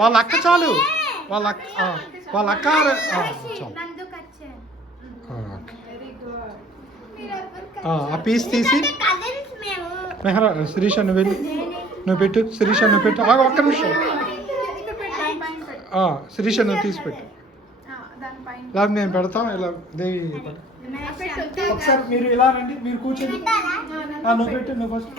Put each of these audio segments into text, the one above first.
వాళ్ళ అక్క చాలు, వాళ్ళ అక్క చాలు. ఆ పీస్ తీసి మెహరా శిరీష నువ్వు పెట్టు, శిరీష నువ్వు పెట్టు. ఒక్క నిమిషం శిరీష నువ్వు తీసి పెట్టు, లేదా నేను పెడతాం. ఇలా దేవి ఒకసారి మీరు ఇలా రండి, మీరు కూర్చోండి. నువ్వు పెట్టు, నువ్వు ఫస్ట్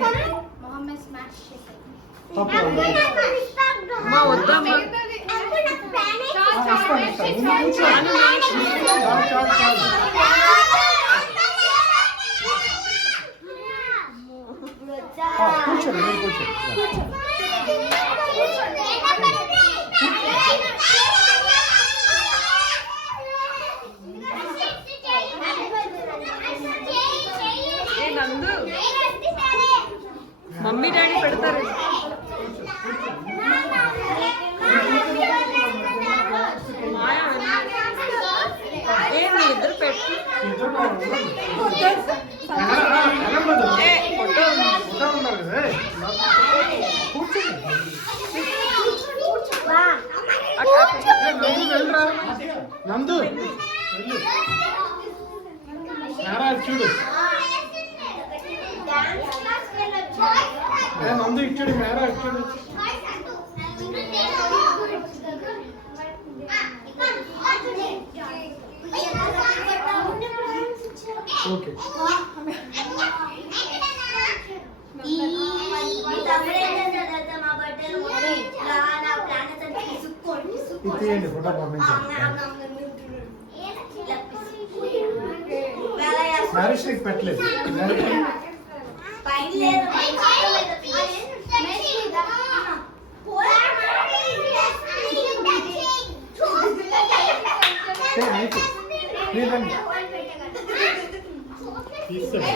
కూర్చోండి, మీరు కూర్చోండి. మమ్మీ డాడీ పెడతారు. మీ ఇద్దరు పెట్టు. నందు చూడు, నందు ఇచ్చాడు, మేరా ఇచ్చాడు. ఓకే తీయండి, ఫోటో పంపించండి. మ్యారేజ్ నీకు పెట్టలేదు. తీసుకోండి.